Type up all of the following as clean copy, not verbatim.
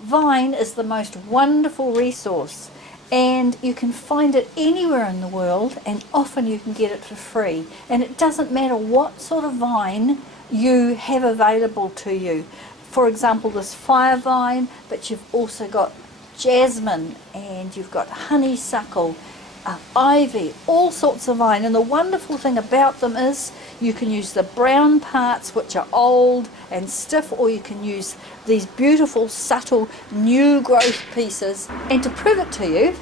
Vine is the most wonderful resource, and you can find it anywhere in the world, and often you can get it for free. And it doesn't matter what sort of vine you have available to you. For example, this fire vine, but you've also got jasmine, and you've got honeysuckle, ivy, all sorts of vine. And the wonderful thing about them is you can use the brown parts, which are old and stiff, or you can use these beautiful subtle new growth pieces. And to prove it to you,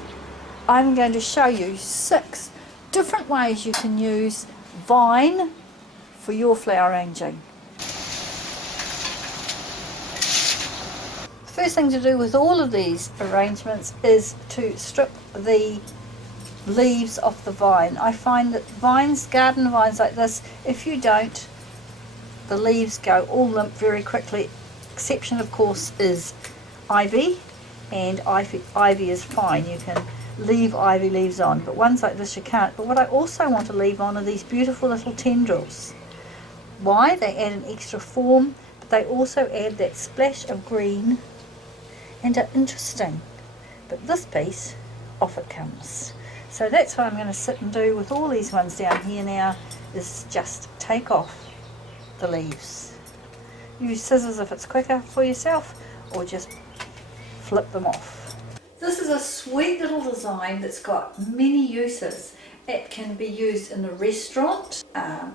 I'm going to show you 6 different ways you can use vine for your flower arranging. The first thing to do with all of these arrangements is to strip the leaves off the vine. I find that vines, garden vines like this, if you don't, the leaves go all limp very quickly. Exception, of course, is ivy, and ivy is fine. You can leave ivy leaves on, but ones like this you can't. But what I also want to leave on are these beautiful little tendrils. Why? They add an extra form, but they also add that splash of green and are interesting. But this piece, off it comes. So that's what I'm going to sit and do with all these ones down here now, is just take off the leaves. Use scissors if it's quicker for yourself, or just flip them off. This is a sweet little design that's got many uses. It can be used in a restaurant,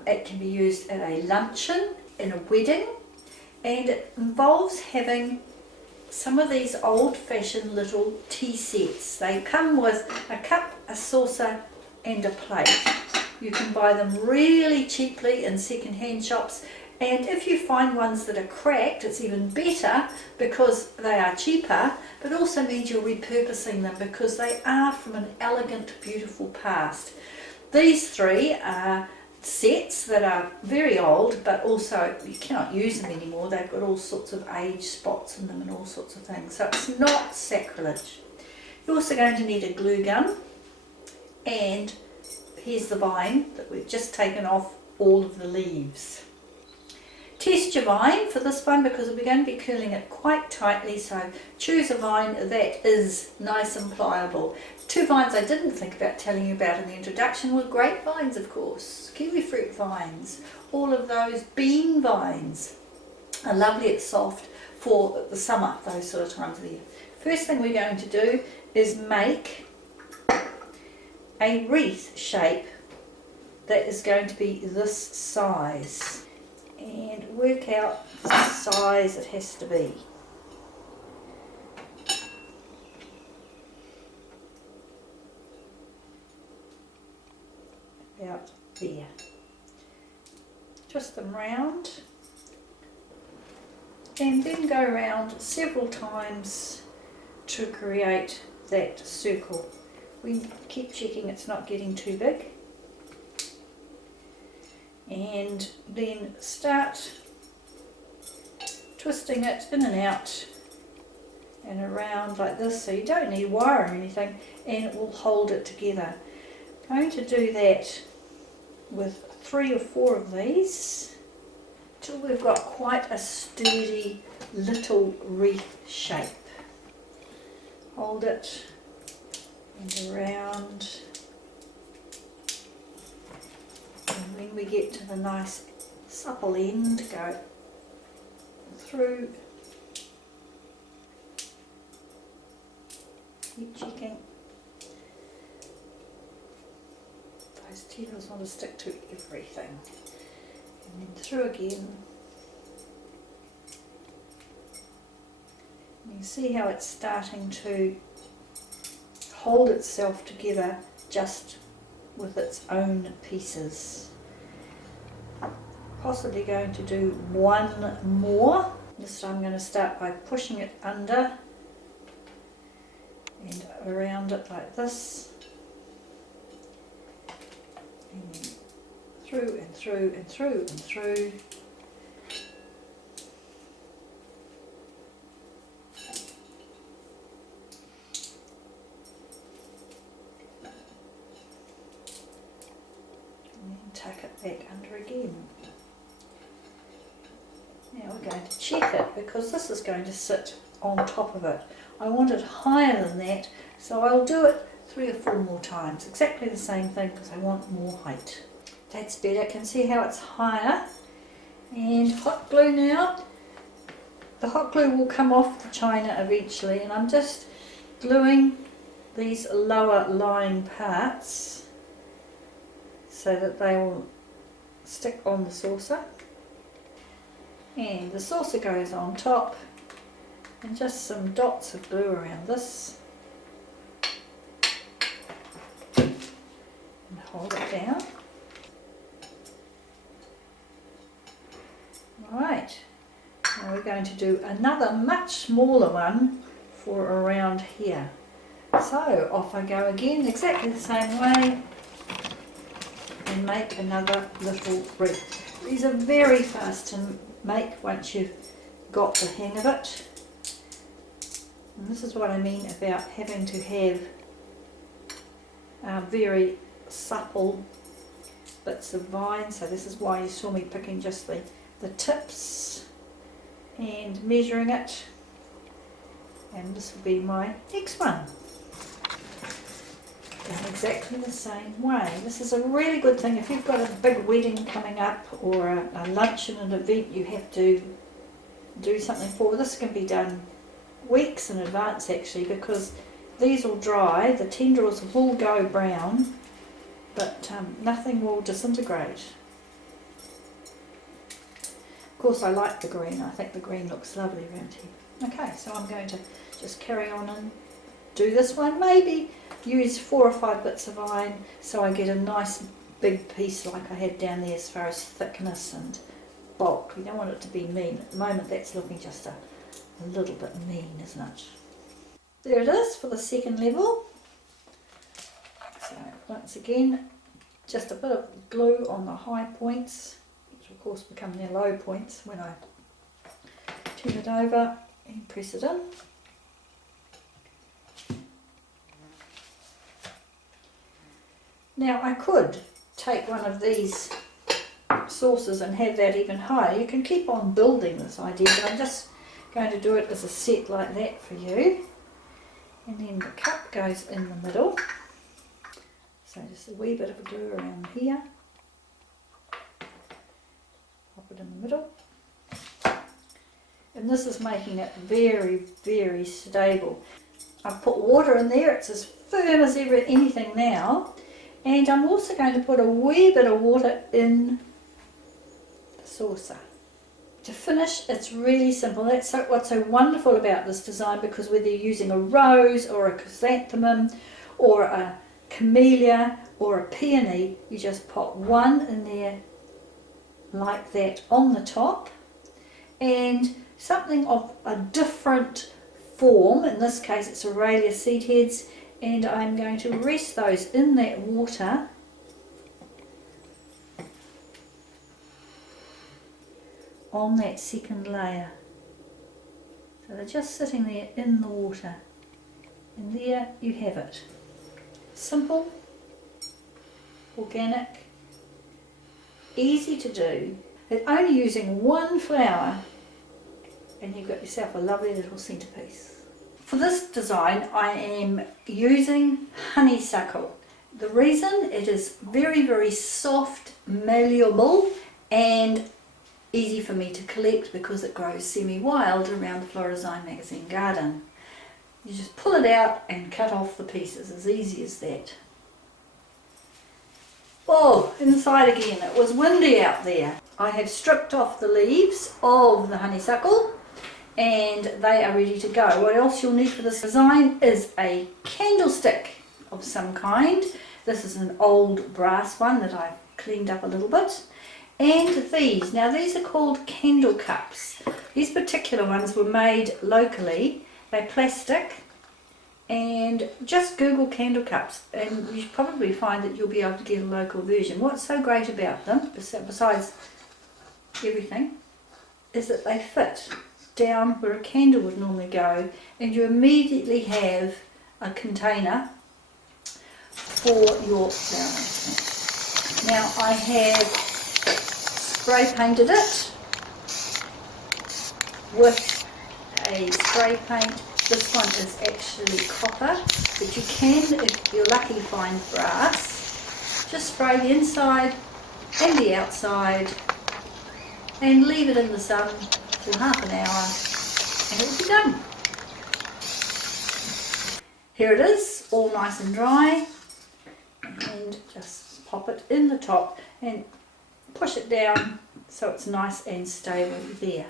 it can be used at a luncheon, in a wedding, and it involves having some of these old-fashioned little tea sets. They come with a cup, a saucer and a plate. You can buy them really cheaply in second-hand shops, and if you find ones that are cracked, it's even better because they are cheaper, but also means you're repurposing them because they are from an elegant, beautiful past. These 3 are sets that are very old, but also you cannot use them anymore. They've got all sorts of age spots in them and all sorts of things, so it's not sacrilege. You're also going to need a glue gun, and here's the vine that we've just taken off all of the leaves. Test your vine for this one because we're going to be curling it quite tightly, so choose a vine that is nice and pliable. 2 vines I didn't think about telling you about in the introduction were grapevines, of course, kiwi fruit vines, all of those bean vines are lovely. It's soft for the summer, those sort of times of the year. First thing we're going to do is make a wreath shape that is going to be this size, and work out the size it has to be. About there. Twist them round and then go around several times to create that circle. We keep checking it's not getting too big, and then start twisting it in and out and around like this, so you don't need wire or anything, and it will hold it together. I'm going to do that with 3 or 4 of these till we've got quite a sturdy little wreath shape. Hold it and around, and when we get to the nice supple end, go through, keep checking. Those tendrils want to stick to everything, and then through again. You see how it's starting to hold itself together just with its own pieces. Possibly going to do 1 more. This time I'm going to start by pushing it under and around it like this, and then through and through and through and through. Tuck it back under again. Now we're going to check it because this is going to sit on top of it. I want it higher than that, so I'll do it 3 or 4 more times. Exactly the same thing because I want more height. That's better. Can see how it's higher. And hot glue now. The hot glue will come off the china eventually, and I'm just gluing these lower lying parts so that they will stick on the saucer. And the saucer goes on top, and just some dots of glue around this. And hold it down. Alright, now we're going to do another much smaller one for around here. So off I go again, exactly the same way, and make another little wreath. These are very fast to make once you've got the hang of it. And this is what I mean about having to have very supple bits of vine. So this is why you saw me picking just the tips and measuring it. And this will be my next one. Done exactly the same way. This is a really good thing if you've got a big wedding coming up or a luncheon, an event you have to do something for. This can be done weeks in advance actually, because these will dry, the tendrils will go brown, but nothing will disintegrate. Of course I like the green, I think the green looks lovely around here. Okay, so I'm going to just carry on and do this one, maybe use 4 or 5 bits of vine so I get a nice big piece like I had down there as far as thickness and bulk. You don't want it to be mean. At the moment that's looking just a little bit mean, isn't it? There it is for the second level. So once again, just a bit of glue on the high points, which of course become their low points when I turn it over and press it in. Now I could take one of these saucers and have that even higher. You can keep on building this idea, but I'm just going to do it as a set like that for you. And then the cup goes in the middle. So just a wee bit of glue around here. Pop it in the middle. And this is making it very, very stable. I've put water in there, it's as firm as anything now. And I'm also going to put a wee bit of water in the saucer. To finish, it's really simple. That's what's so wonderful about this design, because whether you're using a rose or a chrysanthemum or a camellia or a peony, you just pop one in there like that on the top, and something of a different form, in this case it's Aralia seed heads, and I'm going to rest those in that water on that second layer. So they're just sitting there in the water, and there you have it. Simple, organic, easy to do. It's only using one flower and you've got yourself a lovely little centerpiece. For this design I am using honeysuckle. The reason, it is very, very soft, malleable and easy for me to collect because it grows semi-wild around the Florizine magazine garden. You just pull it out and cut off the pieces, as easy as that. Oh, inside again, it was windy out there. I have stripped off the leaves of the honeysuckle and they are ready to go. What else you'll need for this design is a candlestick of some kind. This is an old brass one that I've cleaned up a little bit. And these, now these are called candle cups. These particular ones were made locally. They're plastic, and just Google candle cups and you probably find that you'll be able to get a local version. What's so great about them, besides everything, is that they fit down where a candle would normally go, and you immediately have a container for your flower. Now I have spray painted it with a spray paint. This one is actually copper, but you can, if you're lucky, find brass. Just spray the inside and the outside and leave it in the sun for half an hour and it will be done. Here it is, all nice and dry, and just pop it in the top and push it down so it's nice and stable there.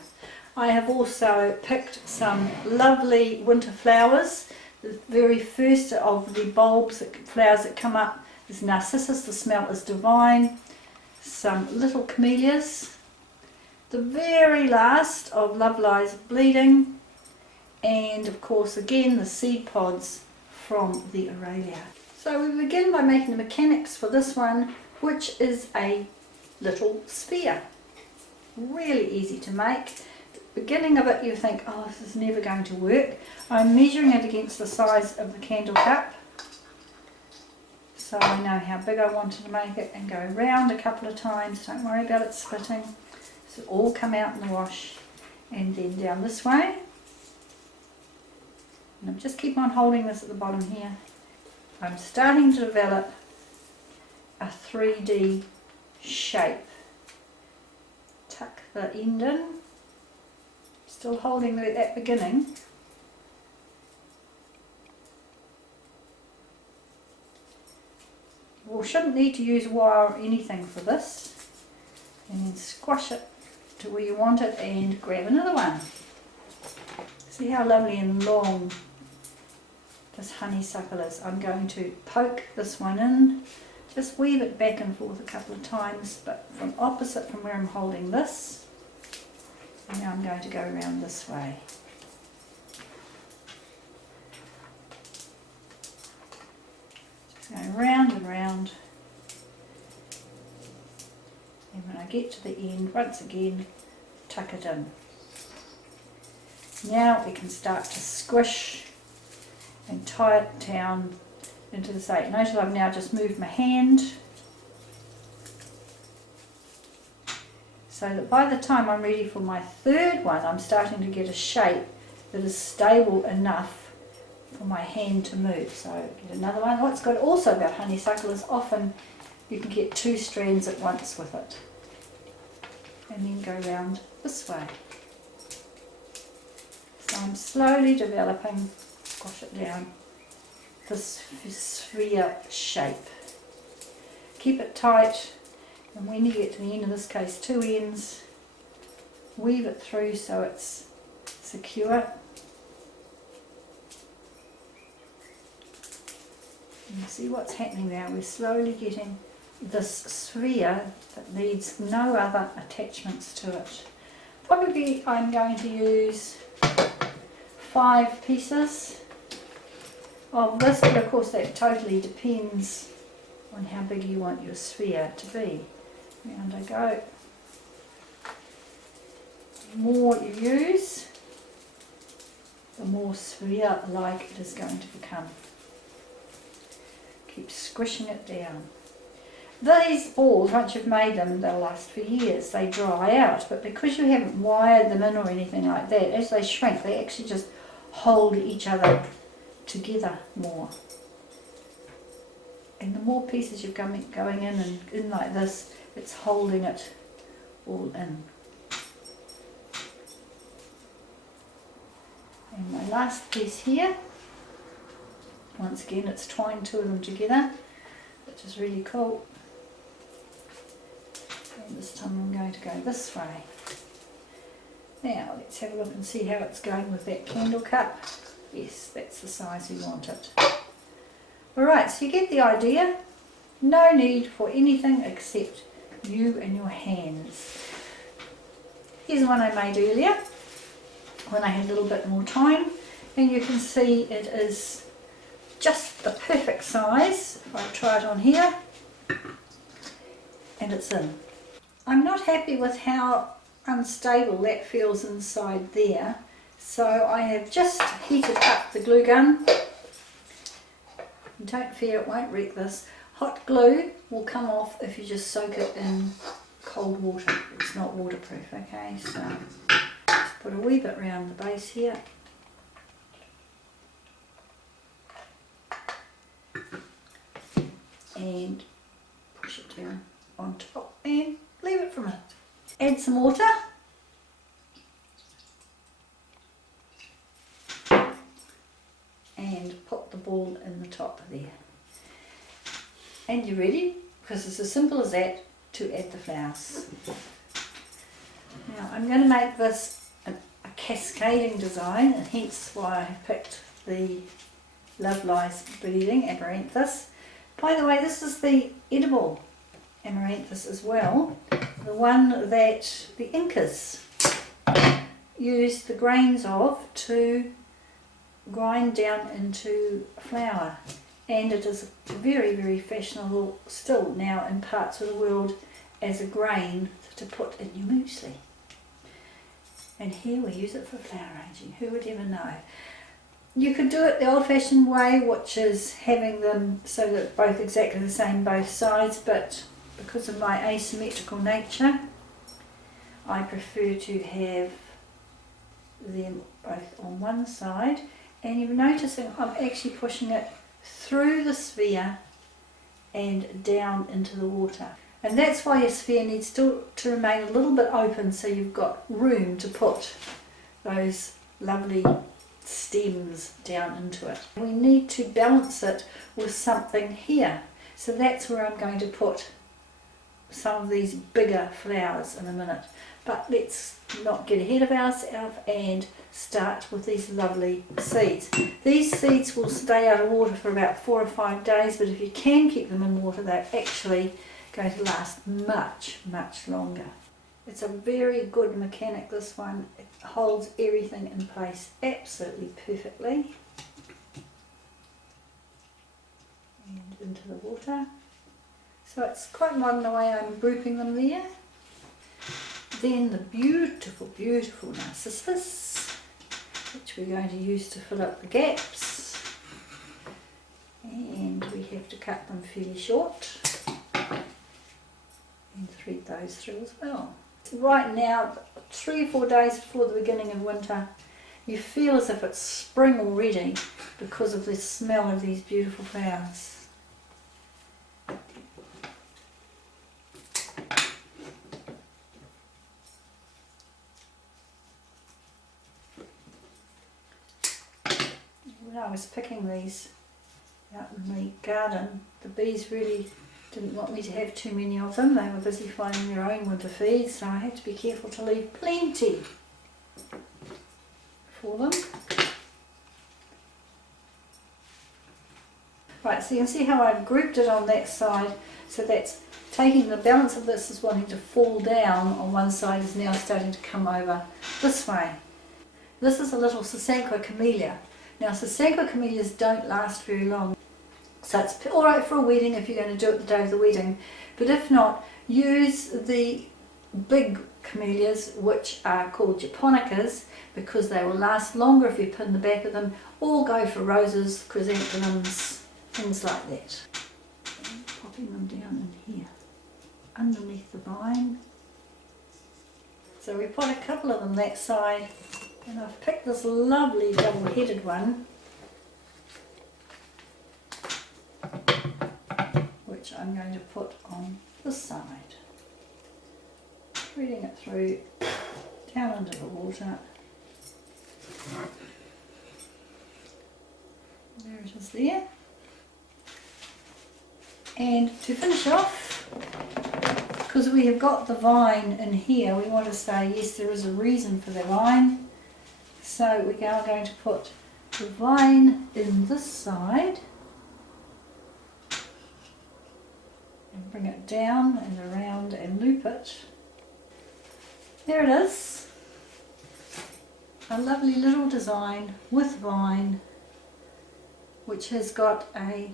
I have also picked some lovely winter flowers. The very first of the bulbs, flowers that come up, is narcissus. The smell is divine. Some little camellias. The very last of Love Lies Bleeding. And of course again the seed pods from the Aralia. So we begin by making the mechanics for this one, which is a little sphere. Really easy to make. Beginning of it you think, oh, this is never going to work. I'm measuring it against the size of the candle cup, so I know how big I wanted to make it, and go round a couple of times. Don't worry about it splitting. So it all come out in the wash, and then down this way. And I'm just keep on holding this at the bottom here. I'm starting to develop a 3D shape. Tuck the end in. Still holding it at that beginning. We shouldn't need to use wire or anything for this. And then squash it to where you want it and grab another one. See how lovely and long this honeysuckle is. I'm going to poke this one in. Just weave it back and forth a couple of times, but from opposite from where I'm holding this. And now I'm going to go around this way. Just going round and round. And when I get to the end, once again, tuck it in. Now we can start to squish and tie it down into the state. Notice I've now just moved my hand, so that by the time I'm ready for my third one, I'm starting to get a shape that is stable enough for my hand to move. So get another one. What's good also about honeysuckle is often you can get 2 strands at once with it. And then go round this way. So I'm slowly developing, squash it down, this sphere shape. Keep it tight. And when you get to the end, in this case 2 ends, weave it through so it's secure. And see what's happening now. We're slowly getting this sphere that needs no other attachments to it. Probably I'm going to use 5 pieces of this, but of course that totally depends on how big you want your sphere to be. Round I go. The more you use, the more sphere-like it is going to become. Keep squishing it down. These balls, once you've made them, they'll last for years. They dry out, but because you haven't wired them in or anything like that, as they shrink, they actually just hold each other together more. And the more pieces you're going in and in like this, it's holding it all in. And my last piece here, once again it's twined 2 of them together, which is really cool. And this time I'm going to go this way. Now let's have a look and see how it's going with that candle cup. Yes, that's the size you want it. Alright, so you get the idea. No need for anything except you and your hands. Here's one I made earlier when I had a little bit more time, and you can see it is just the perfect size. If I try it on here, and it's in. I'm not happy with how unstable that feels inside there, so I have just heated up the glue gun. Don't fear, it won't wreck this. Hot glue will come off if you just soak it in cold water. It's not waterproof, okay? So just put a wee bit round the base here. And push it down on top and leave it for a minute. Add some water. And put the ball in the top there. And you're ready, because it's as simple as that, to add the flowers. Now I'm going to make this a cascading design, and hence why I picked the Love Lies Bleeding Amaranthus. By the way, this is the edible Amaranthus as well, the one that the Incas used the grains of to grind down into flour, and it is very, very fashionable still now in parts of the world as a grain to put in your muesli. And here we use it for flour arranging. Who would ever know? You could do it the old-fashioned way, which is having them so that both exactly the same both sides, but because of my asymmetrical nature, I prefer to have them both on one side. And you're noticing I'm actually pushing it through the sphere and down into the water. And that's why your sphere needs to remain a little bit open, so you've got room to put those lovely stems down into it. We need to balance it with something here. So that's where I'm going to put some of these bigger flowers in a minute. But let's not get ahead of ourselves and start with these lovely seeds. These seeds will stay out of water for about 4 or 5 days, but if you can keep them in water, they're actually going to last much, much longer. It's a very good mechanic, this one. It holds everything in place absolutely perfectly. And into the water. So it's quite modern the way I'm grouping them there. Then the beautiful, beautiful narcissus, which we're going to use to fill up the gaps. And we have to cut them fairly short and thread those through as well. So right now, 3 or 4 days before the beginning of winter, you feel as if it's spring already because of the smell of these beautiful flowers. When I was picking these out in the garden, the bees really didn't want me to have too many of them. They were busy finding their own winter feed, so I had to be careful to leave plenty for them. Right, so you can see how I've grouped it on that side, so that's taking the balance of this is wanting to fall down on one side, is now starting to come over this way. This is a little Sasanqua camellia. Now Sasanqua camellias don't last very long, so it's alright for a wedding if you're going to do it the day of the wedding, but if not, use the big camellias, which are called japonicas, because they will last longer if you pin the back of them, or go for roses, chrysanthemums, things like that. And popping them down in here, underneath the vine. So we put a couple of them that side, and I've picked this lovely double-headed one, which I'm going to put on this side. Threading it through, down into the water. There it is there. And to finish off, because we have got the vine in here, we want to say yes, there is a reason for the vine. So we are going to put the vine in this side and bring it down and around and loop it. There it is, a lovely little design with vine, which has got a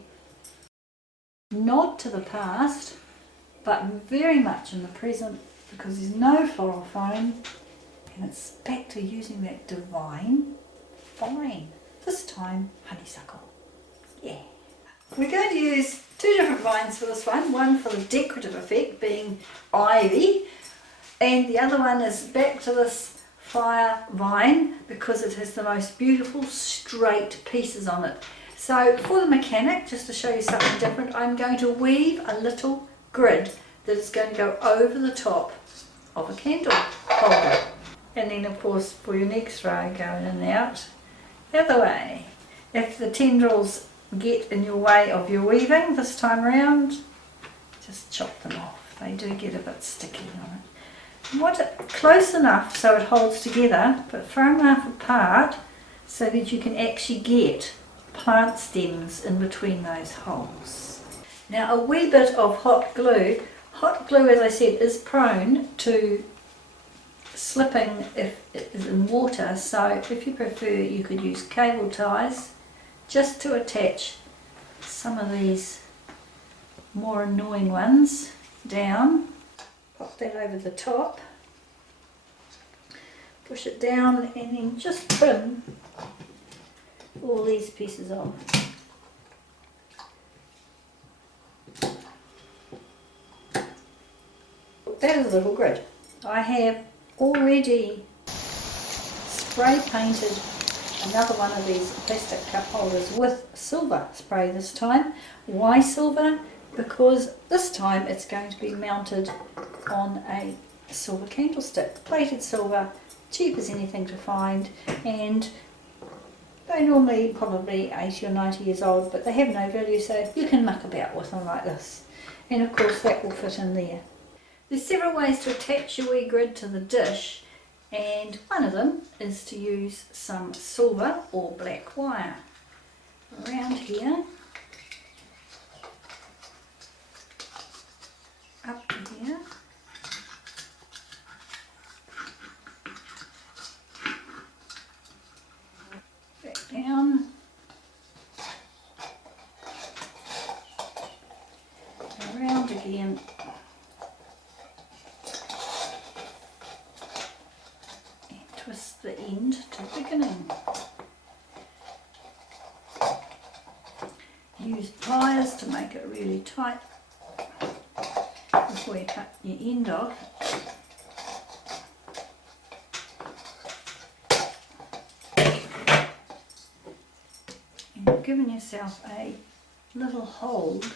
nod to the past but very much in the present, because there's no floral foam and it's back to using that divine vine, this time honeysuckle. Yeah. We're going to use 2 different vines for this one for the decorative effect being ivy, and the other one is back to this fire vine because it has the most beautiful straight pieces on it. So for the mechanic, just to show you something different, I'm going to weave a little grid that is going to go over the top of a candle holder. And then of course for your next row, going in and out the other way. If the tendrils get in your way of your weaving this time around, just chop them off. They do get a bit sticky on it. You want it close enough so it holds together, but far enough apart so that you can actually get plant stems in between those holes. Now a wee bit of hot glue. Hot glue, as I said, is prone to slipping if it is in water, so if you prefer you could use cable ties just to attach some of these more annoying ones down. Pop that over the top, push it down, and then just trim all these pieces off. That is a little grid. I have already spray painted another one of these plastic cup holders with silver spray this time. Why silver? Because this time it's going to be mounted on a silver candlestick. Plated silver, cheap as anything to find, and they're normally probably 80 or 90 years old, but they have no value, so you can muck about with them like this. And of course that will fit in there. There's several ways to attach your wee grid to the dish, and one of them is to use some silver or black wire around here, up to here, back down, around again, twist the end to the beginning. Use pliers to make it really tight before you cut your end off. And you've given yourself a little hold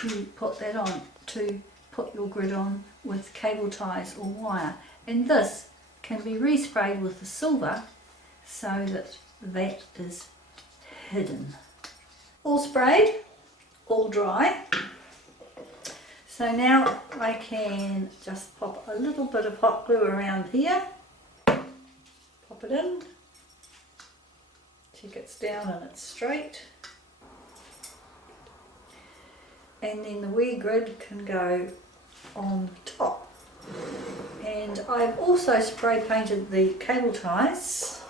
to put that on, to put your grid on with cable ties or wire. And this can be resprayed with the silver so that that is hidden. All sprayed, all dry. So now I can just pop a little bit of hot glue around here, pop it in, check it's down and it's straight, and then the wee grid can go on top. And I've also spray painted the cable ties,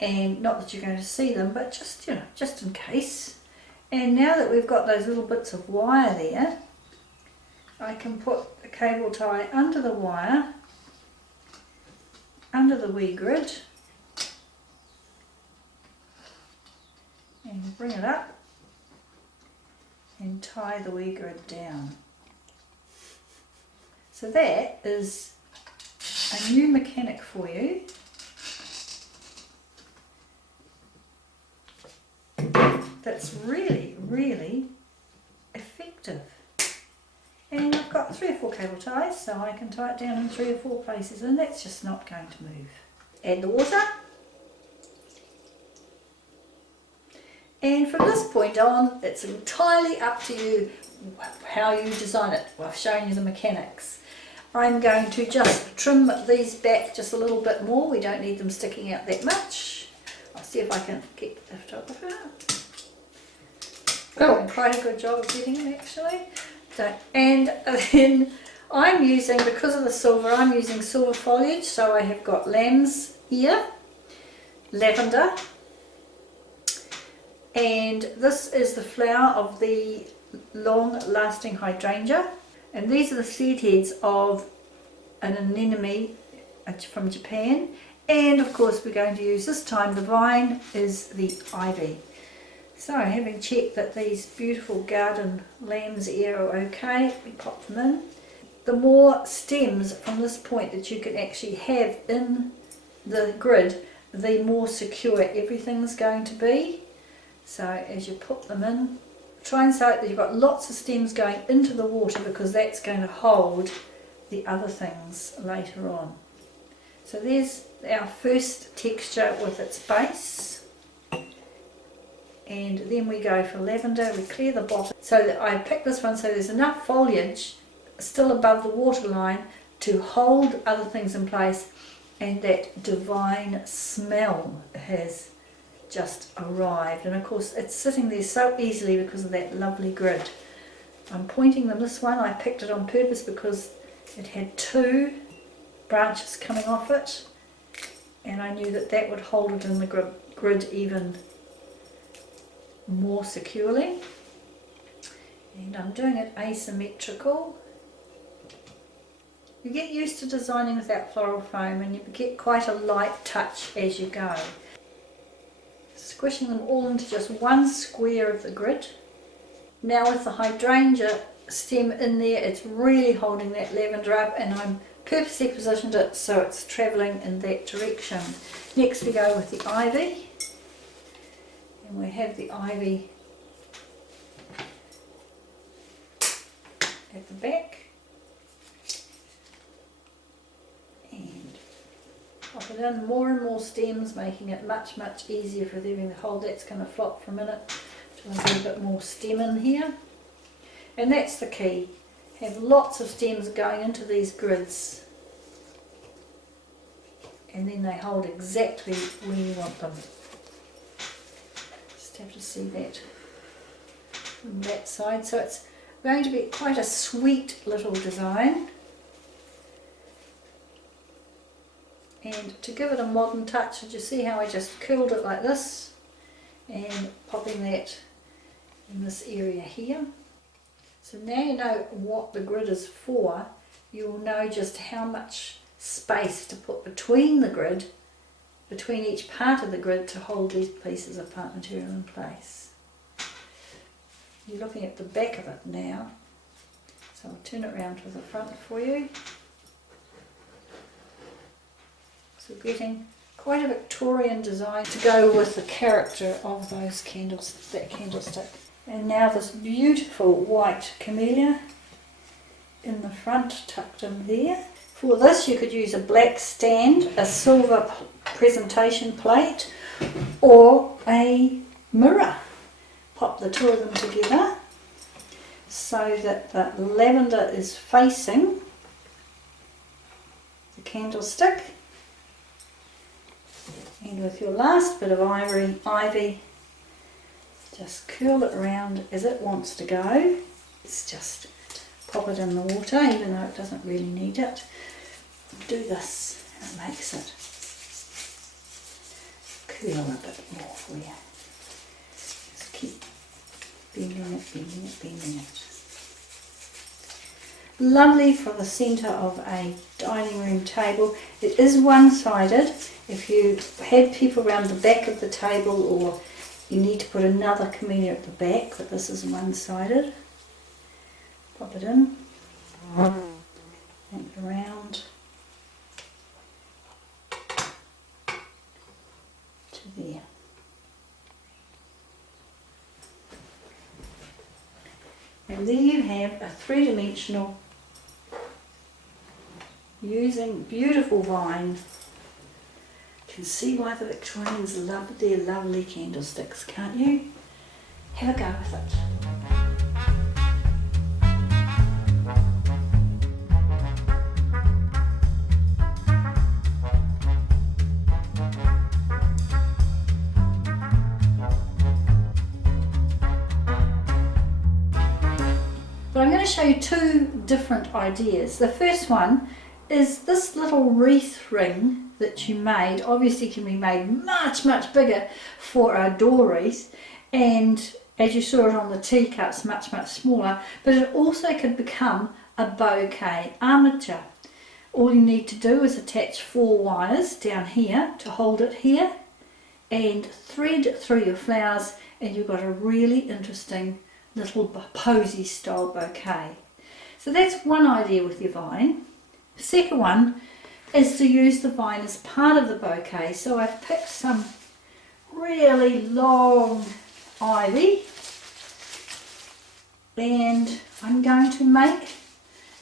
and not that you're going to see them, but just, you know, just in case. And now that we've got those little bits of wire there, I can put the cable tie under the wire, under the wee grid, and bring it up and tie the wee grid down. So that is a new mechanic for you. That's really, really effective. And I've got 3 or 4 cable ties, so I can tie it down in 3 or 4 places, and that's just not going to move. Add the water. And from this point on, it's entirely up to you how you design it. Well, I've shown you the mechanics. I'm going to just trim these back just a little bit more. We don't need them sticking out that much. I'll see if I can get the photographer. Doing quite a good job of getting it actually. So, and then I'm using, because of the silver, I'm using silver foliage. So I have got lamb's ear, lavender, and this is the flower of the long-lasting hydrangea. And these are the seed heads of an anemone from Japan. And of course we're going to use, this time the vine is the ivy. So having checked that these beautiful garden lamb's ear are okay, we pop them in. the more stems from this point that you can actually have in the grid, the more secure everything's going to be. So as you put them in, try and so that you've got lots of stems going into the water, because that's going to hold the other things later on. So there's our first texture with its base, and then we go for lavender. We clear the bottom, so that I picked this one so there's enough foliage still above the waterline to hold other things in place, and that divine smell has just arrived. And of course it's sitting there so easily because of that lovely grid. I'm pointing them this one, I picked it on purpose because it had 2 branches coming off it, and I knew that that would hold it in the grid even more securely. And I'm doing it asymmetrical. You get used to designing without floral foam, and you get quite a light touch as you go. Squishing them all into just one square of the grid. Now with the hydrangea stem in there, it's really holding that lavender up, and I'm purposely positioned it so it's travelling in that direction. Next we go with the ivy, and we have the ivy at the back, and pop it in, more and more stems, making it much easier for them to hold. That's going to flop for a minute till I get a bit more stem in here. And that's the key, have lots of stems going into these grids, and then they hold exactly where you want them. Just have to see that from that side. So it's going to be quite a sweet little design. And to give it a modern touch, did you see how I just curled it like this and popping that in this area here? So now you know what the grid is for, you'll know just how much space to put between the grid, between each part of the grid, to hold these pieces of plant material in place. You're looking at the back of it now, so I'll turn it around to the front for you. So getting quite a Victorian design to go with the character of those candles, that candlestick. And now this beautiful white camellia in the front, tucked in there. For this you could use a black stand, a silver presentation plate, or a mirror. Pop the 2 of them together so that the lavender is facing the candlestick. And with your last bit of ivy, just curl it around as it wants to go. It's just pop it in the water, even though it doesn't really need it. Do this, and it makes it curl a bit more for you. Just keep bending it. Lovely for the centre of a dining room table. It is one-sided. If you had people around the back of the table, or you need to put another camellia at the back, but this is one-sided. Pop it in and around to there. And there you have a 3-dimensional, using beautiful vine. You can see why the Victorians loved their lovely candlesticks, can't you? Have a go with it. But I'm going to show you 2 different ideas. The first one is this little wreath ring that you made. Obviously can be made much bigger for a door wreath, and as you saw it on the teacups, much smaller, but it also could become a bouquet armature. All you need to do is attach 4 wires down here to hold it here, and thread through your flowers, and you've got a really interesting little posy style bouquet. So that's one idea with your vine. The second one is to use the vine as part of the bouquet. So I've picked some really long ivy and I'm going to make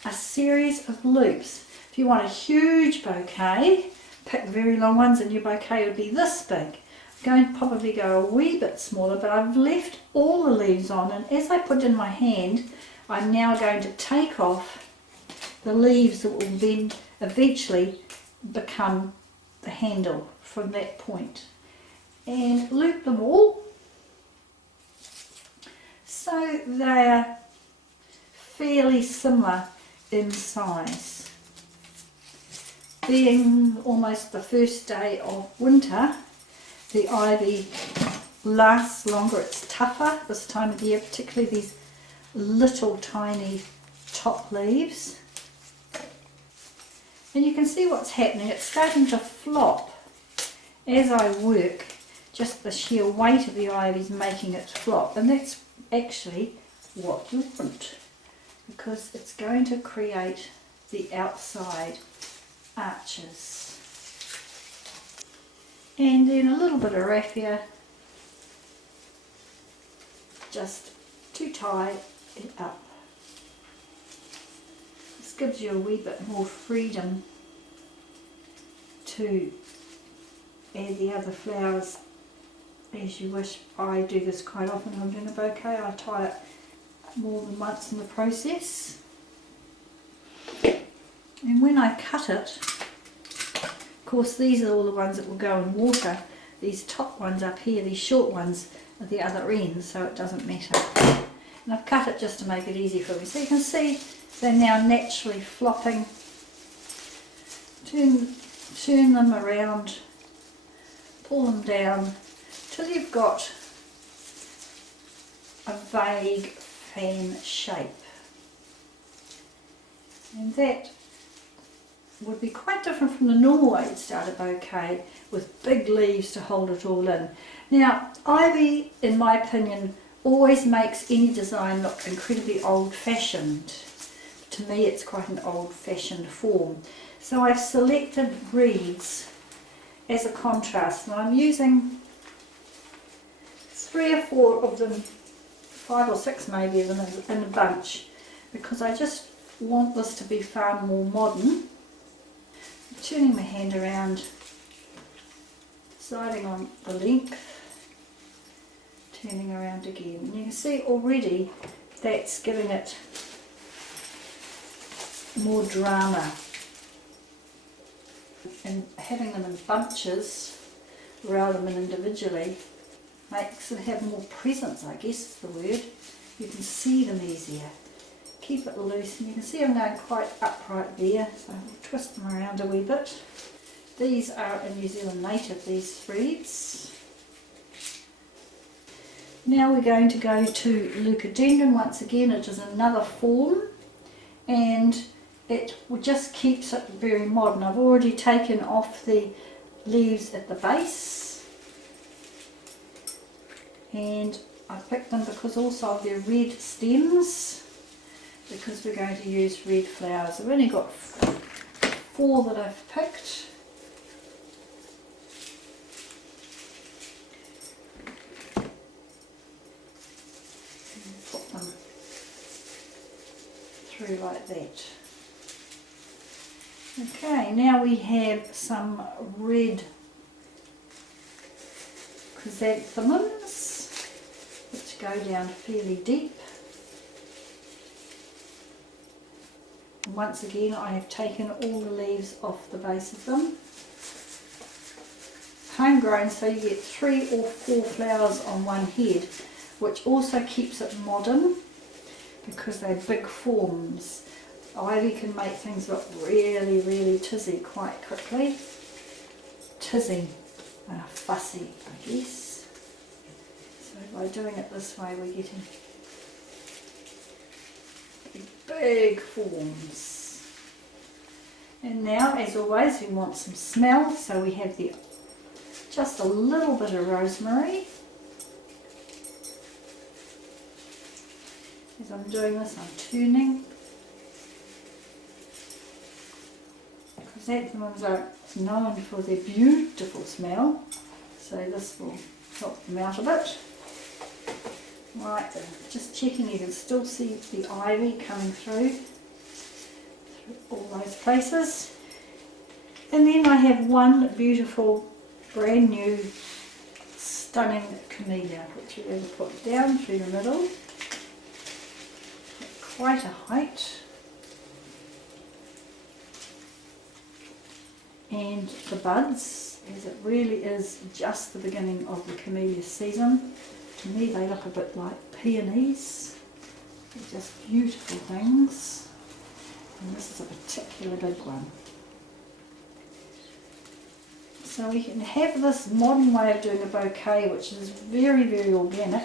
a series of loops. If you want a huge bouquet, pick very long ones and your bouquet would be this big. I'm going to probably go a wee bit smaller, but I've left all the leaves on, and as I put in my hand, I'm now going to take off the leaves that will then eventually become the handle from that point, and loop them all so they're fairly similar in size. Being almost the first day of winter, the ivy lasts longer, it's tougher this time of the year, particularly these little tiny top leaves. And you can see what's happening, it's starting to flop as I work. Just the sheer weight of the ivy is making it flop, and that's actually what you want, because it's going to create the outside arches. And then a little bit of raffia just to tie it up. This gives you a wee bit more freedom to add the other flowers as you wish. I do this quite often when I'm doing a bouquet. I tie it more than once in the process. And when I cut it, of course these are all the ones that will go in water. These top ones up here, these short ones, at the other end, so it doesn't matter. And I've cut it just to make it easy for me. So you can see they're now naturally flopping. Turn them around, pull them down till you've got a vague fan shape. And that would be quite different from the normal way to start a bouquet with big leaves to hold it all in. Now, ivy, in my opinion, always makes any design look incredibly old-fashioned. To me, it's quite an old-fashioned form. So I've selected reeds as a contrast, and I'm using 3 or 4 of them, 5 or 6 maybe of them in a bunch, because I just want this to be far more modern. Turning my hand around, deciding on the length, turning around again. And you can see already that's giving it more drama. And having them in bunches rather than individually makes them have more presence, I guess is the word. You can see them easier. Keep it loose, and you can see I'm going quite upright there, so I'll twist them around a wee bit. These are a New Zealand native, these reeds. Now we're going to go to Leucadendron. Once again, it is another form, and it just keeps it very modern. I've already taken off the leaves at the base, and I picked them because also of their red stems, because we're going to use red flowers. I've only got 4 that I've picked. And put them through like that. Okay, now we have some red chrysanthemums which go down fairly deep. Once again, I have taken all the leaves off the base of them. Homegrown, so you get 3 or 4 flowers on one head, which also keeps it modern because they're big forms. Ivy can make things look really, really tizzy quite quickly. Tizzy, fussy, I guess. So by doing it this way, we're getting big forms. And now, as always, we want some smell, so we have just a little bit of rosemary. As I'm doing this, I'm turning Chrysanthemums are known for their beautiful smell, so this will help them out a bit. Right, just checking you can still see the ivy coming through all those places. And then I have one beautiful brand new stunning camellia, which we're going to put down through the middle, quite a height. And the buds, as it really is just the beginning of the camellia season. To me they look a bit like peonies. They're just beautiful things. And this is a particular big one. So we can have this modern way of doing a bouquet, which is very, very organic.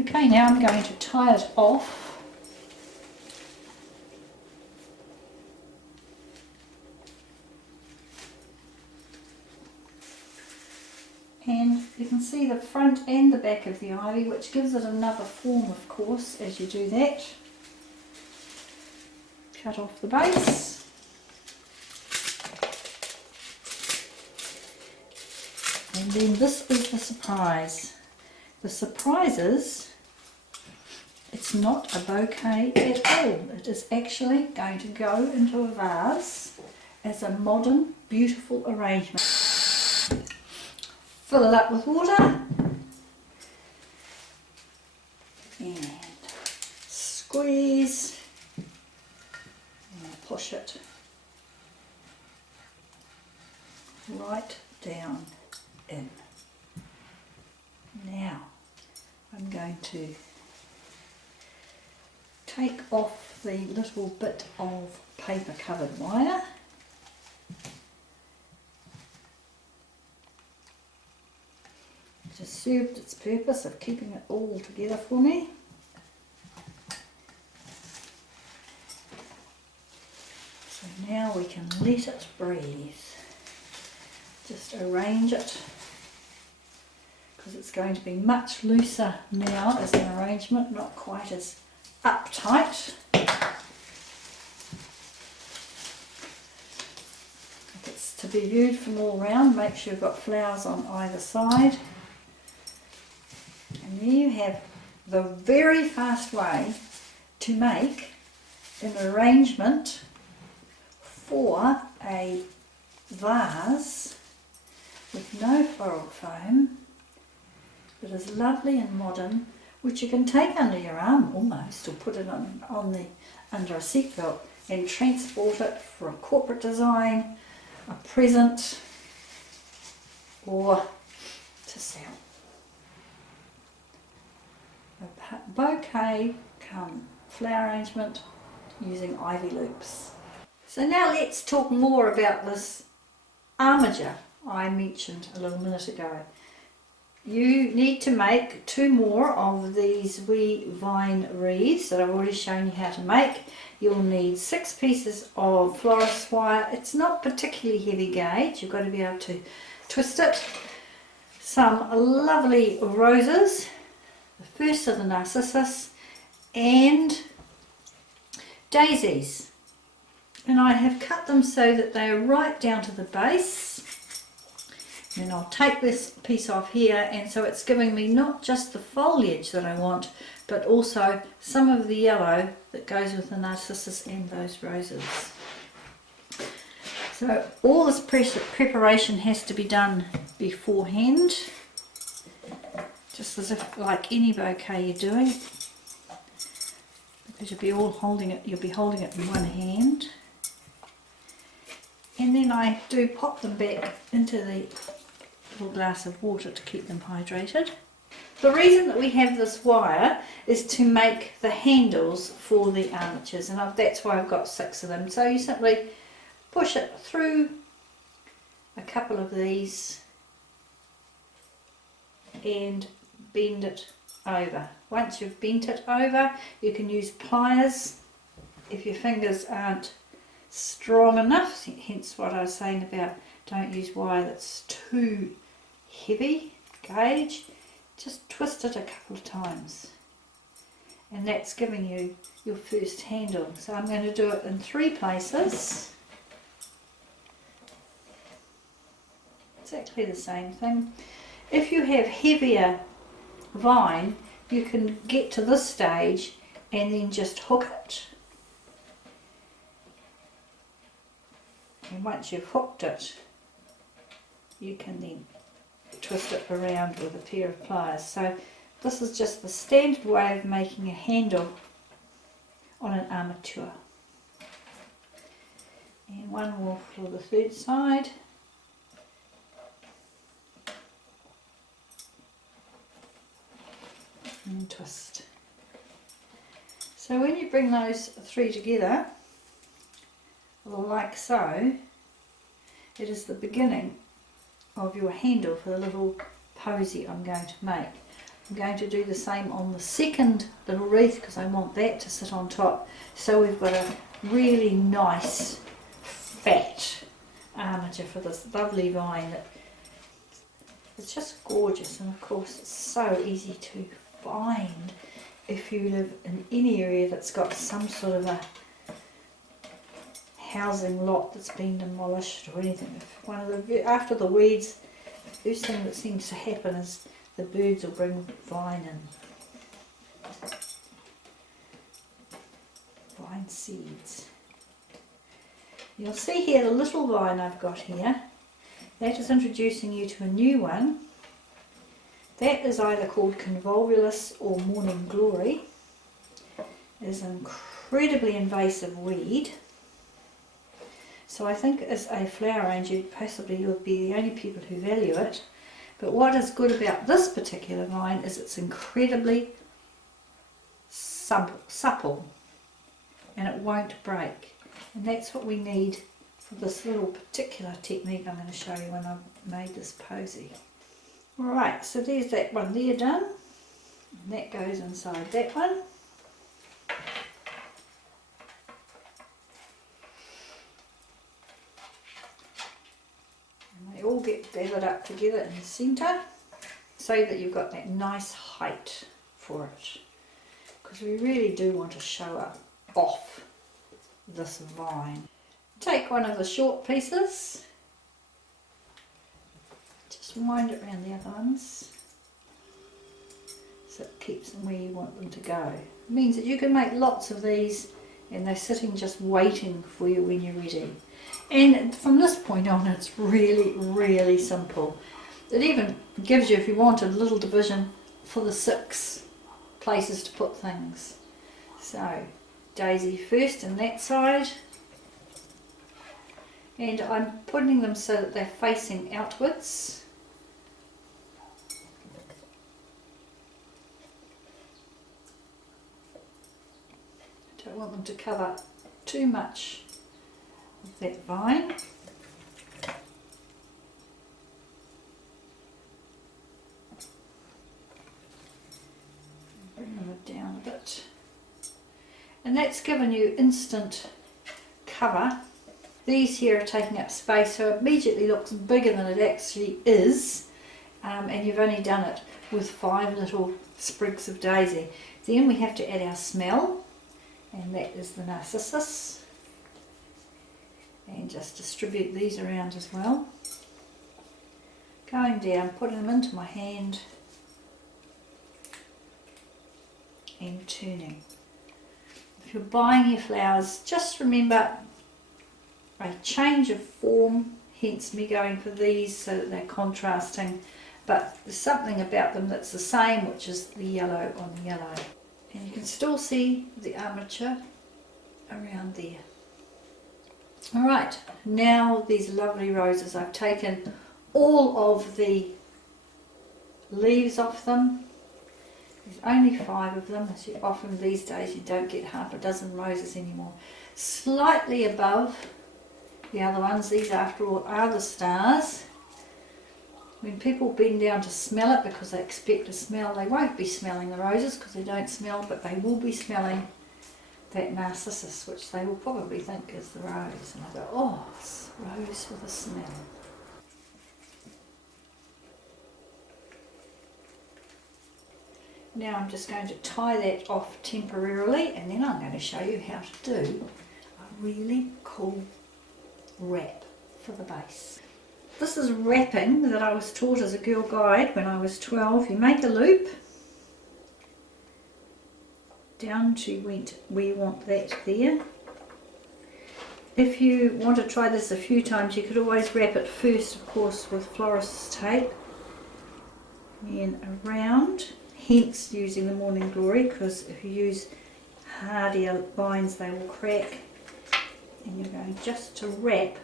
Okay, now I'm going to tie it off. And you can see the front and the back of the ivy, which gives it another form, of course, as you do that. Cut off the base. And then this is the surprise. The surprise is, it's not a bouquet at all. It is actually going to go into a vase as a modern, beautiful arrangement. Fill it up with water and squeeze and push it right down in. Now I'm going to take off the little bit of paper covered wire. Just served its purpose of keeping it all together for me. So now we can let it breathe. Just arrange it, because it's going to be much looser now as an arrangement, not quite as uptight. If it's to be viewed from all round, make sure you've got flowers on either side. And there you have the very fast way to make an arrangement for a vase with no floral foam, that is lovely and modern, which you can take under your arm almost, or put it on under a seatbelt and transport it for a corporate design, a present, or to sell. A bouquet come flower arrangement using ivy loops. So now let's talk more about this armature I mentioned a little minute ago. You need to make 2 more of these wee vine wreaths that I've already shown you how to make. You'll need 6 pieces of florist wire. It's not particularly heavy gauge, you've got to be able to twist it. Some lovely roses, the first of the narcissus, and daisies. And I have cut them so that they are right down to the base. And I'll take this piece off here, and so it's giving me not just the foliage that I want, but also some of the yellow that goes with the narcissus and those roses. So all this preparation has to be done beforehand, just as if like any bouquet you're doing, because you'll be holding it in one hand. And then I do pop them back into the little glass of water to keep them hydrated. The reason that we have this wire is to make the handles for the armatures, and that's why I've got 6 of them. So you simply push it through a couple of these and bend it over. Once you've bent it over, you can use pliers if your fingers aren't strong enough, hence what I was saying about don't use wire that's too heavy gauge. Just twist it a couple of times, and that's giving you your first handle. So I'm going to do it in 3 places. exactly the same thing. If you have heavier vine, you can get to this stage and then just hook it. And once you've hooked it, you can then twist it around with a pair of pliers. So this is just the standard way of making a handle on an armature. And one more for the third side. And twist. So when you bring those three together, like so, it is the beginning of your handle for the little posy I'm going to make. I'm going to do the same on the second little wreath because I want that to sit on top. So we've got a really nice fat armature for this lovely vine. It's just gorgeous, and of course it's so easy to find if you live in any area that's got some sort of a housing lot that's been demolished or anything. If one of the, after the weeds, the first thing that seems to happen is the birds will bring vine in. Vine seeds. You'll see here the little vine I've got here. That is introducing you to a new one. That is either called Convolvulus or Morning Glory. It is an incredibly invasive weed. So I think as a flower arranger, possibly you'll be the only people who value it. But what is good about this particular vine is it's incredibly supple and it won't break. And that's what we need for this little particular technique I'm going to show you when I've made this posy. Right, so there's that one there done. And that goes inside that one. And they all get gathered up together in the centre so that you've got that nice height for it. Because we really do want to show up off this vine. Take one of the short pieces, just wind it around the other ones so it keeps them where you want them to go. It means that you can make lots of these and they're sitting just waiting for you when you're ready. And from this point on it's really, really simple. It even gives you, if you want, a little division for the 6 places to put things. So daisy first in that side, and I'm putting them so that they're facing outwards. Don't want them to cover too much of that vine. Bring them down a bit. And that's given you instant cover. These here are taking up space, so it immediately looks bigger than it actually is, and you've only done it with 5 little sprigs of daisy. Then we have to add our smell, and that is the narcissus, and just distribute these around as well. Going down, putting them into my hand and turning. If you're buying your flowers, just remember a change of form, hence me going for these so that they're contrasting, but there's something about them that's the same, which is the yellow on the yellow. And you can still see the armature around there. Alright, now these lovely roses, I've taken all of the leaves off them. There's only 5 of them, as you often these days you don't get half a dozen roses anymore. Slightly above the other ones, these after all are the stars. When people bend down to smell it because they expect to smell, they won't be smelling the roses because they don't smell, but they will be smelling that narcissus, which they will probably think is the rose. And I go, oh, it's rose with a smell. Now I'm just going to tie that off temporarily, and then I'm going to show you how to do a really cool wrap for the base. This is wrapping that I was taught as a Girl Guide when I was 12. You make a loop down to where you want that there. If you want to try this a few times, you could always wrap it first, of course, with florist's tape and around, hence using the Morning Glory, because if you use hardier vines they will crack. And you're going just to wrap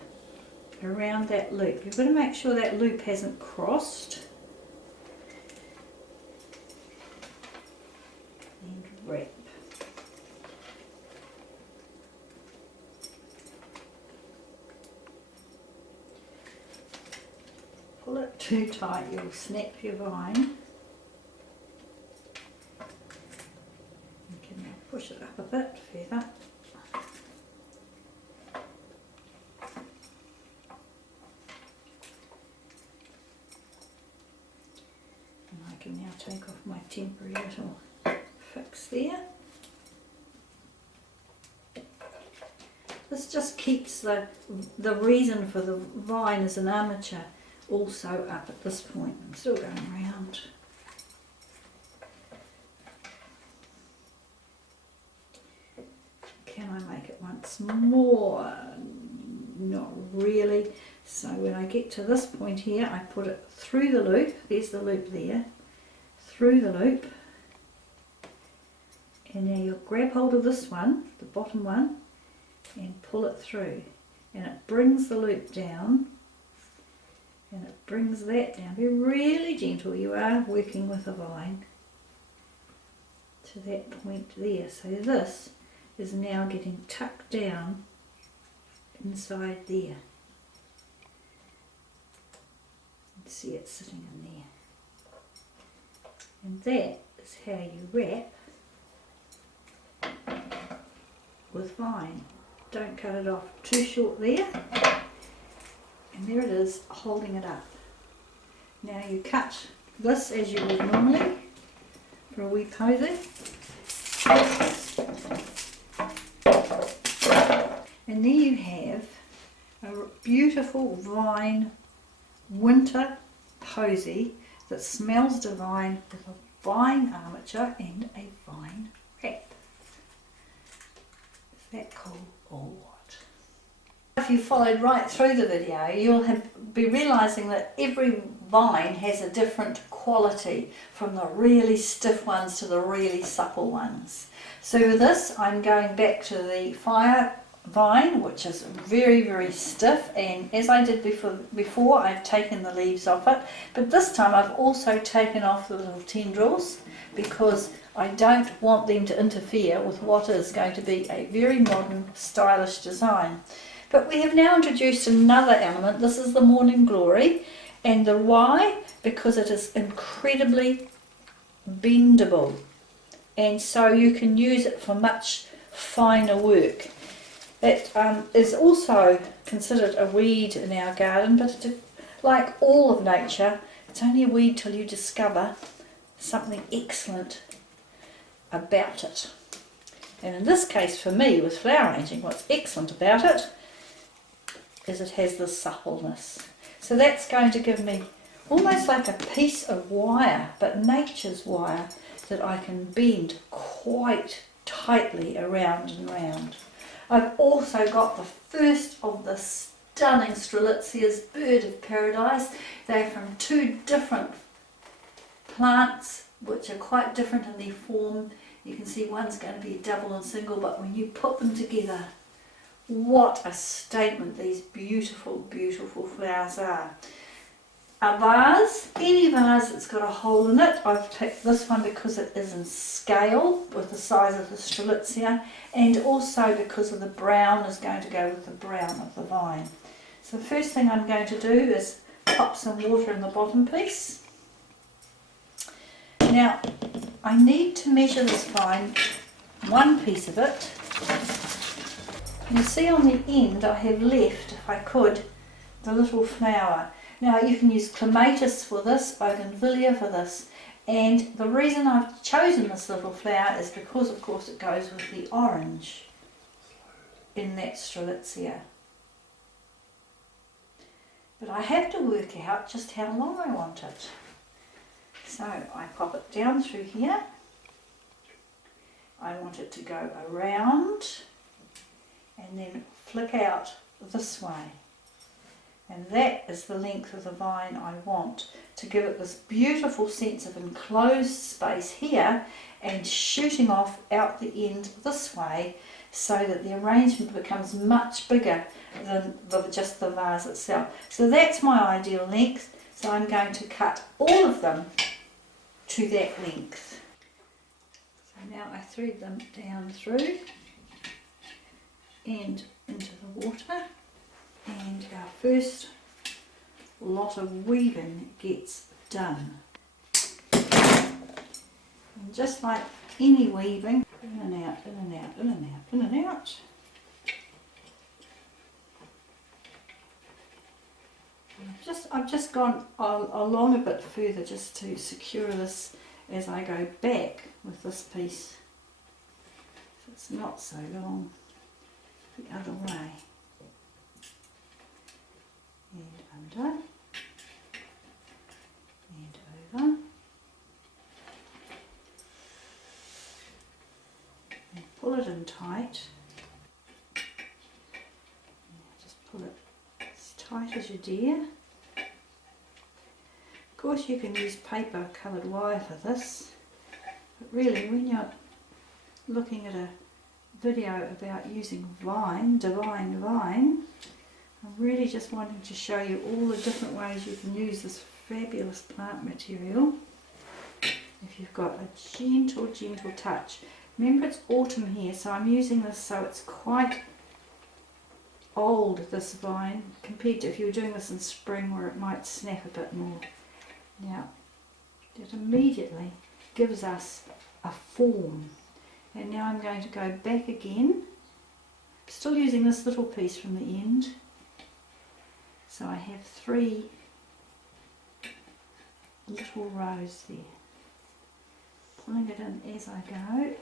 around that loop. You've got to make sure that loop hasn't crossed. And wrap. Pull it too tight, you'll snap your vine. You can now push it up a bit further. And I can now take off my temporary little fix there. This just keeps the reason for the vine as an armature also up at this point. I'm still going round. Can I make it once more? Not really. So when I get to this point here, I put it through the loop. There's the loop there. Through the loop. And now you'll grab hold of this one, the bottom one, and pull it through. And it brings the loop down. And it brings that down. Be really gentle. You are working with a vine to that point there. So this is now getting tucked down inside there. And see it sitting in there. And that is how you wrap with vine. Don't cut it off too short there. And there it is, holding it up. Now you cut this as you would normally for a wee posy. And there you have a beautiful vine winter posy that smells divine with a vine armature and a vine wrap. Is that cool or what? If you followed right through the video, you'll be realising that every vine has a different quality, from the really stiff ones to the really supple ones. So with this, I'm going back to the fire vine, which is very, very stiff, and as I did before, I've taken the leaves off it, but this time I've also taken off the little tendrils because I don't want them to interfere with what is going to be a very modern, stylish design. But we have now introduced another element. This is the Morning Glory, and the why? Because it is incredibly bendable, and so you can use it for much finer work. It is also considered a weed in our garden, but like all of nature, it's only a weed till you discover something excellent about it. And in this case for me with flower arranging, what's excellent about it is it has this suppleness. So that's going to give me almost like a piece of wire, but nature's wire, that I can bend quite tightly around and round. I've also got the first of the stunning Strelitzias, Bird of Paradise. They're from two different plants which are quite different in their form. You can see one's going to be double and single, but when you put them together, what a statement these beautiful, beautiful flowers are. A vase, any vase that's got a hole in it. I've picked this one because it is in scale with the size of the Strelitzia, and also because of the brown is going to go with the brown of the vine. So the first thing I'm going to do is pop some water in the bottom piece. Now I need to measure this vine, one piece of it. You see on the end I have left, if I could, the little flower. Now you can use clematis for this, bougainvillea for this, and the reason I've chosen this little flower is because of course it goes with the orange in that Strelitzia. But I have to work out just how long I want it. So I pop it down through here. I want it to go around and then flick out this way. And that is the length of the vine I want to give it this beautiful sense of enclosed space here and shooting off out the end this way, so that the arrangement becomes much bigger than just the vase itself. So that's my ideal length. So I'm going to cut all of them to that length. So now I thread them down through and into the water, and our first lot of weaving gets done. And just like any weaving, in and out, in and out, in and out, in and out. I've just gone along a bit further just to secure this as I go back with this piece, so it's not so long the other way. And under and over. Pull it in tight. Just pull it as tight as you dare. Of course you can use paper coloured wire for this, but really when you're looking at a video about using divine vine, I'm really just wanting to show you all the different ways you can use this fabulous plant material if you've got a gentle touch. Remember, it's autumn here, so I'm using this so it's quite old, this vine, compared to if you were doing this in spring where it might snap a bit more. Now, it immediately gives us a form. And now I'm going to go back again, still using this little piece from the end. So I have 3 little rows there. Pulling it in as I go.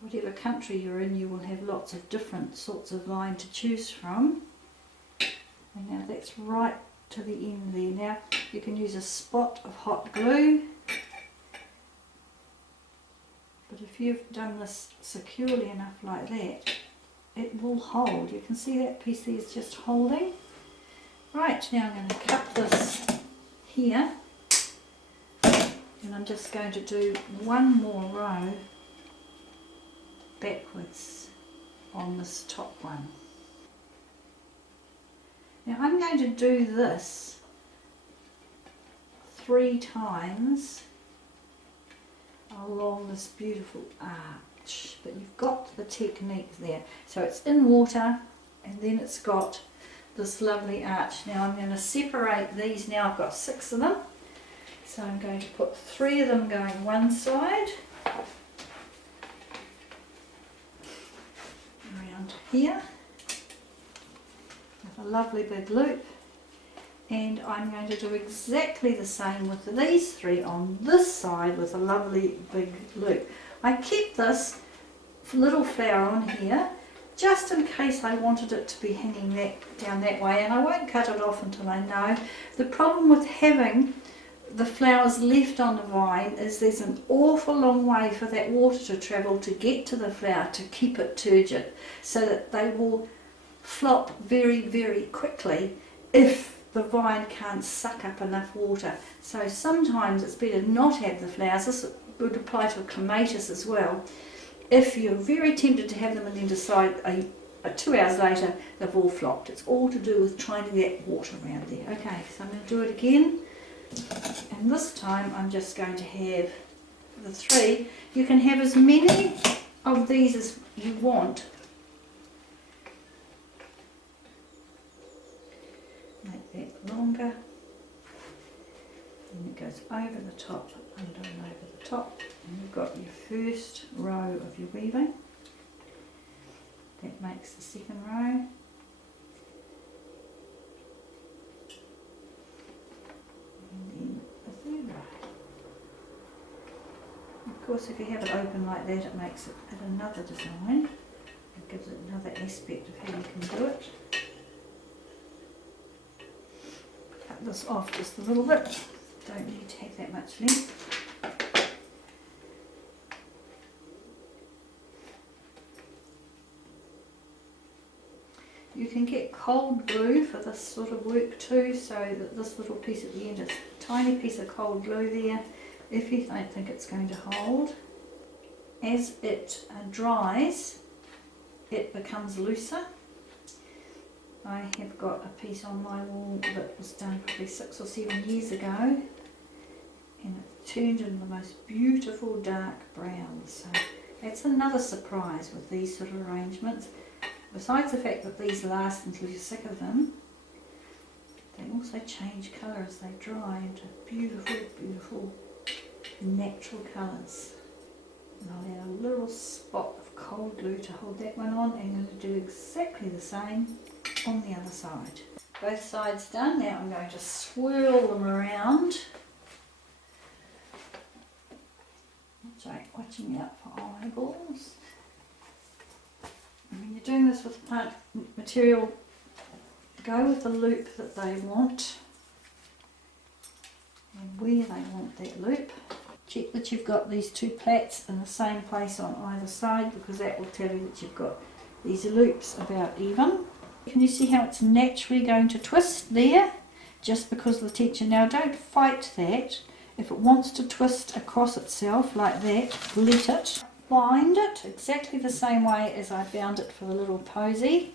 Whatever country you're in, you will have lots of different sorts of vine to choose from. And now that's right to the end there. Now you can use a spot of hot glue, but if you've done this securely enough like that, it will hold. You can see that piece there is just holding. Right, now I'm going to cut this here, and I'm just going to do one more row backwards on this top one. Now I'm going to do this 3 times along this beautiful arch, but you've got the technique there. So it's in water and then it's got this lovely arch. Now I'm going to separate these. Now I've got 6 of them, so I'm going to put 3 of them going one side around here with a lovely big loop, and I'm going to do exactly the same with these 3 on this side with a lovely big loop. I kept this little flower on here just in case I wanted it to be hanging down that way, and I won't cut it off until I know. The problem with having the flowers left on the vine is there's an awful long way for that water to travel to get to the flower to keep it turgid, so that they will flop very, very quickly if the vine can't suck up enough water. So sometimes it's better not have the flowers. This would apply to a clematis as well. If you're very tempted to have them and then decide 2 hours later they've all flopped, it's all to do with trying to get water around there. Okay, so I'm going to do it again, and this time I'm just going to have the 3. You can have as many of these as you want. Make that longer, and it goes over the top, under and over the top, and you've got your first row of your weaving. That makes the second row, and then the third row. Of course, if you have it open like that, it makes it another design. It gives it another aspect of how you can do it. this off just a little bit. Don't need to have that much length. You can get cold glue for this sort of work too, so that this little piece at the end is a tiny piece of cold glue there if you don't think it's going to hold. As it dries, it becomes looser. I have got a piece on my wall that was done probably 6 or 7 years ago, and it turned into the most beautiful dark brown. So that's another surprise with these sort of arrangements. Besides the fact that these last until you're sick of them, they also change colour as they dry into beautiful, beautiful natural colours. And I'll add a little spot of cold glue to hold that one on, and I'm going to do exactly the same on the other side. Both sides done. Now I'm going to swirl them around. Sorry, watching out for eyeballs. When you're doing this with plant material, go with the loop that they want and where they want that loop. Check that you've got these two plaits in the same place on either side, because that will tell you that you've got these loops about even. Can you see how it's naturally going to twist there? Just because of the tension. Now don't fight that. If it wants to twist across itself like that, let it. Bind it exactly the same way as I bound it for the little posy.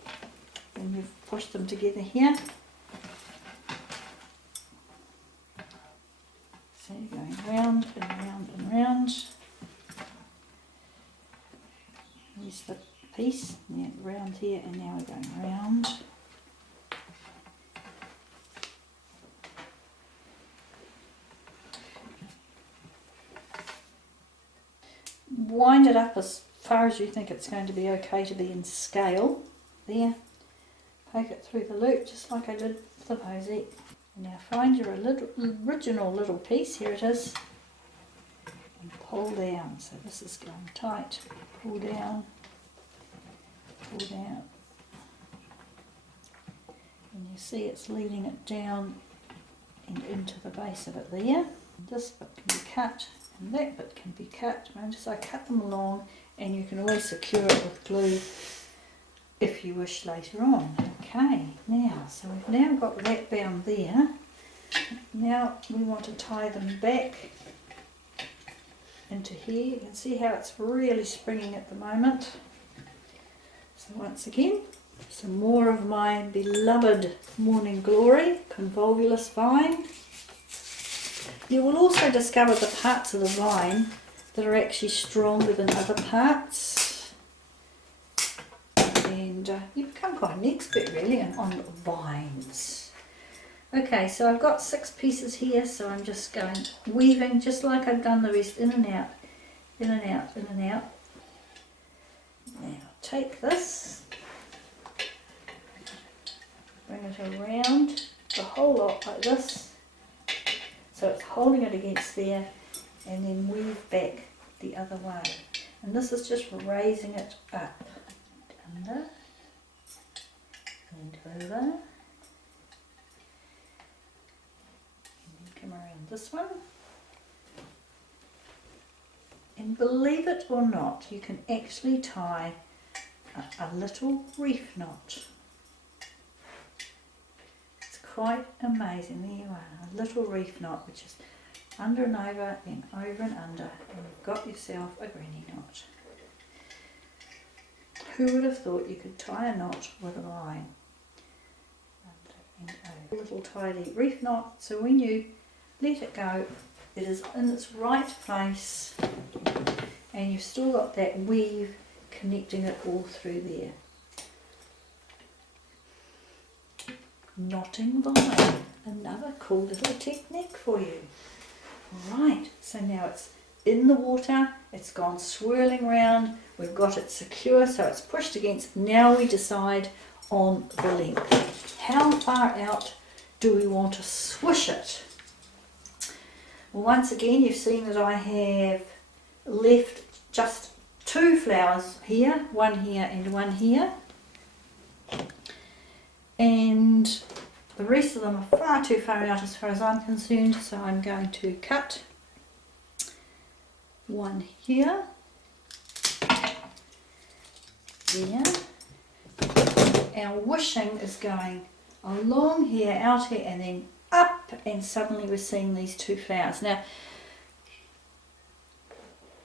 And you've pushed them together here. So you're going round and round and round. Here's the piece, yeah, round here, and now we're going round. Wind it up as far as you think it's going to be okay to be in scale. There, poke it through the loop just like I did with the posy. Now find your original little piece, here it is, and pull down. So this is going tight, pull down, pull down. And you see it's leading it down and into the base of it there. This bit can be cut and that bit can be cut. Notice I cut them along, and you can always secure it with glue if you wish later on. Okay, now, so we've now got that bound there. Now we want to tie them back into here. You can see how it's really springing at the moment. So once again, some more of my beloved Morning Glory convolvulus vine. You will also discover the parts of the vine that are actually stronger than other parts, and you become quite an expert really on vines. Okay, so I've got 6 pieces here, so I'm just going weaving just like I've done the rest, in and out, in and out, in and out. Now take this, bring it around the whole lot like this, so it's holding it against there, and then weave back the other way. And this is just raising it up, under, and over, and then come around this one. And believe it or not, you can actually tie a little reef knot. Quite amazing. There you are, a little reef knot, which is under and over and over and under, and you've got yourself a granny knot. Who would have thought you could tie a knot with a line? Under and over. A little tidy reef knot, so when you let it go, it is in its right place, and you've still got that weave connecting it all through there. Knotting vine, another cool little technique for you. Right, so now it's in the water, it's gone swirling round, we've got it secure, so it's pushed against. Now we decide on the length. How far out do we want to swish it? Well, once again, you've seen that I have left just 2 flowers here, one here and one here. And The rest of them are far too far out as far as I'm concerned, so I'm going to cut one here, there. Our wishing is going along here, out here, and then up, and suddenly we're seeing these two flowers. Now,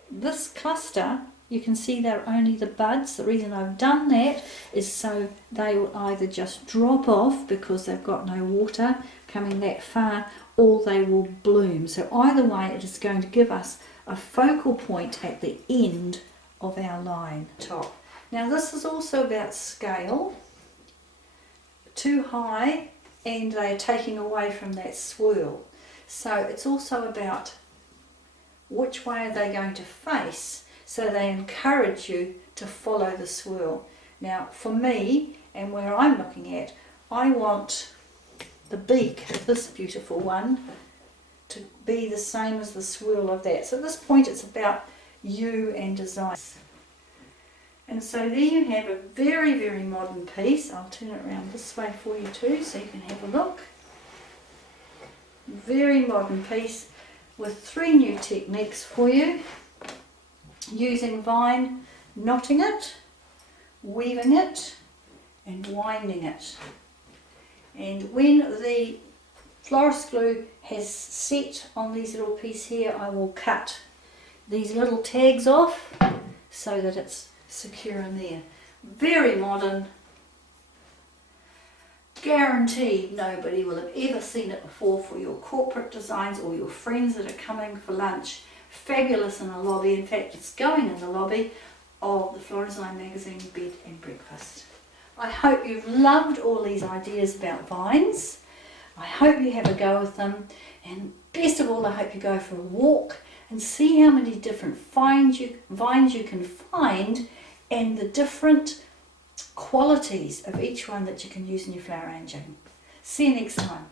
this cluster, you can see they're only the buds. The reason I've done that is so they will either just drop off because they've got no water coming that far, or they will bloom. So either way, it is going to give us a focal point at the end of our line top. Now this is also about scale. Too high and they're taking away from that swirl. So it's also about which way are they going to face, so they encourage you to follow the swirl. Now for me, and where I'm looking at, I want the beak of this beautiful one to be the same as the swirl of that. So at this point it's about you and design. And so there you have a very, very modern piece. I'll turn it around this way for you too so you can have a look. Very modern piece with 3 new techniques for you. Using vine, knotting it, weaving it and winding it. And when the florist glue has set on these little pieces here, I will cut these little tags off so that it's secure in there. Very modern. Guaranteed nobody will have ever seen it before for your corporate designs or your friends that are coming for lunch. Fabulous in the lobby. In fact, it's going in the lobby of the Floradesign magazine bed and breakfast. I hope you've loved all these ideas about vines. I hope you have a go with them, and best of all I hope you go for a walk and see how many different vines you can find and the different qualities of each one that you can use in your flower arranging. See you next time.